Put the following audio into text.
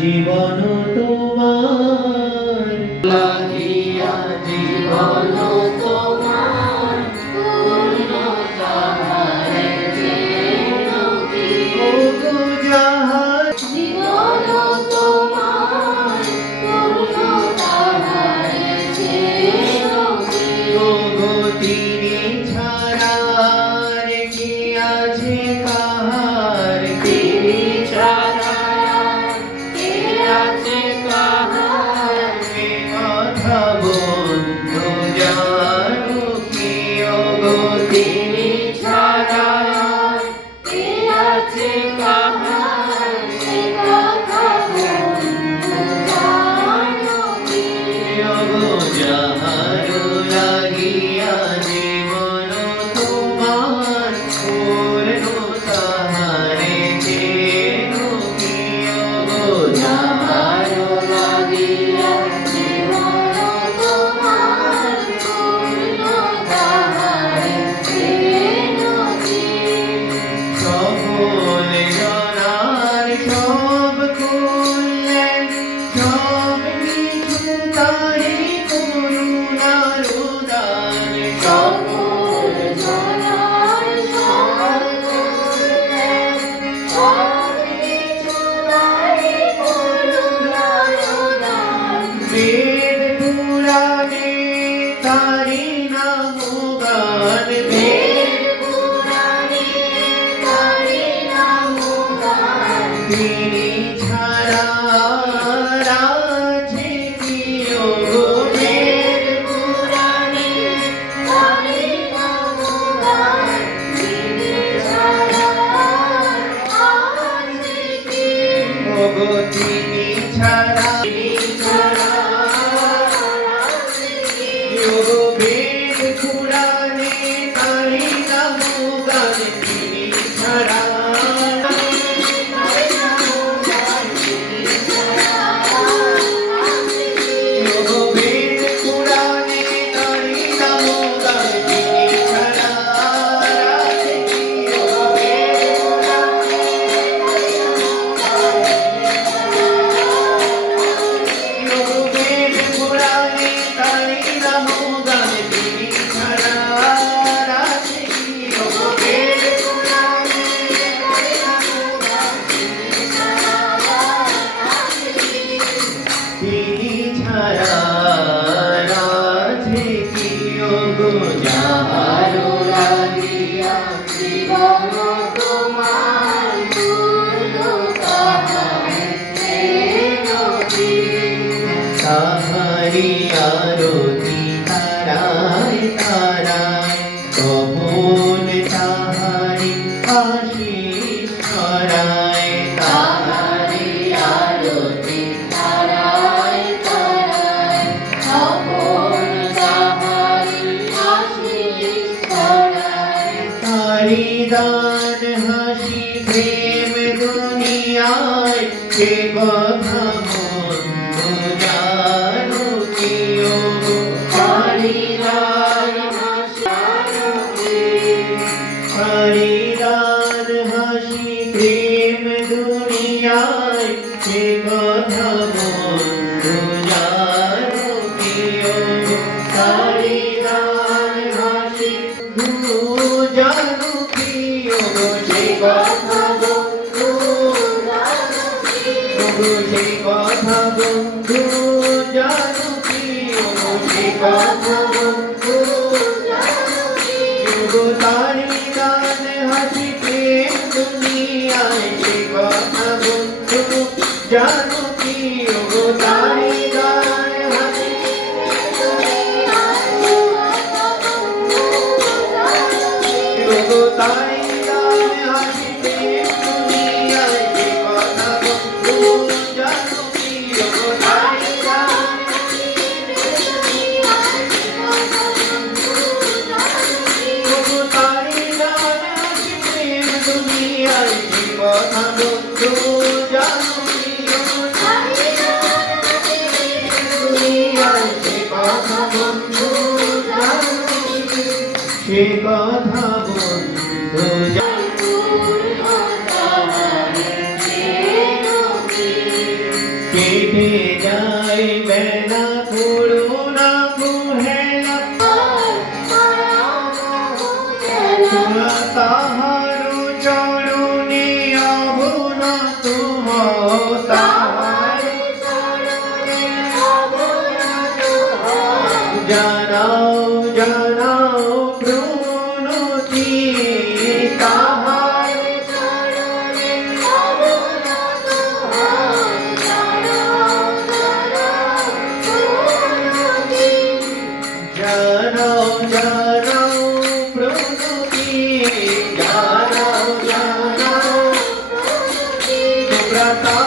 জীবন তোমার লাগিয়া, জীবন তোমার পূর্ণতা হারিয়েছে কি ওগো যাহার জীবন তোমার পূর্ণতা হারিয়েছে কি ওগো তিনি ছাড়া আর কি আছে কাহার, তিনি ছাড়া কে আছে কাহার, এ কথা বন্ধু জানো কি ওগো তিনি ছাড়া কে আছে কাহার, এ কথা বন্ধু জানো কি ওগো যাহার লাগিয়া জীবন তোমার পূর্ণতা হারিয়েছে কি ওগো যাহার লাগিয়া জীবন তোমার পূর্ণতা হারিয়েছে কি সকল জনার সব কল্যাণ সব কিছু তারি করুণার দান, সকল জনার সব কল্যাণ সব কিছু তারি করুণার দান, বেদ পুরাণে তারি নাম গান, বেদ পুরাণে তারি নাম গান, তিনি ছাড়া আছে কি ওগো বেদ পুরাণে তারি নাম গান, তিনি ছাড়া আছে কি ওগো তিনি ছাড়া আছে কি ওগো বেদ পুরাণে তারি নাম গান, তিনি ছাড়া ওগো বেদ পুরাণে তারি নাম গান, তিনি ছাড়া আছে কি ওগো বেদ ওগো বেদ পুরাণে তারি নাম গান, তিনি ছাড়া আছে কি ওগো বেদ পুরাণে তারি নাম গান, তিনি ছাড়া আছে কি তিনি ছাড়া আছে কি ওগো যাহার লাগিয়া জীবন তোমার পূর্ণতা হারিয়েছে কি তাহারি আরতি তারায় তারায় কখন তাহারি আশিস ছড়ায়, তাহারি আরতি তারায় তারায় কখন তাহারি আশিস ছড়ায়, তারি দান হাসি প্রেম দুনিয়ায় সে কথা বন্ধু জানো কি ওগো তারি দান হাসি তারি দান হাসি প্রেম দুনিয়ায় সে কথা বন্ধু জানো কি ওগো তারি দান হাসি বন্ধু জানো কি ওগো সে কথা বন্ধু জানো কি ওগো সে কথা বন্ধু জানো কি ওগো সে কথা বন্ধু জানো কি ওগো তারি দান হাসি প্রেম দুনিয়ায় সে কথা বন্ধু জানো কি ওগো তারি দান হাসি ওগো তারি দান হাসি প্রেম দুনিয়ায় সে কথা বন্ধু জানো কি ওগো তারি দান ওগো তারি দান হাসি প্রেম দুনিয়ায় সে কথা বন্ধু জানো কি ওগো তারি দান হাসি প্রেম দুনিয়ায় সে কথা বন্ধু জানো কি সে কথা বন্ধু જાય બેના થોડું નાખું હેલા તાહારું ચોડું ને આવું ના તું જણાવ જણાવ ભ્રુનુથી તાહાર જણાવ જણાવ ભ્રુનુથી જણાવ જણાવ સુબ્રતા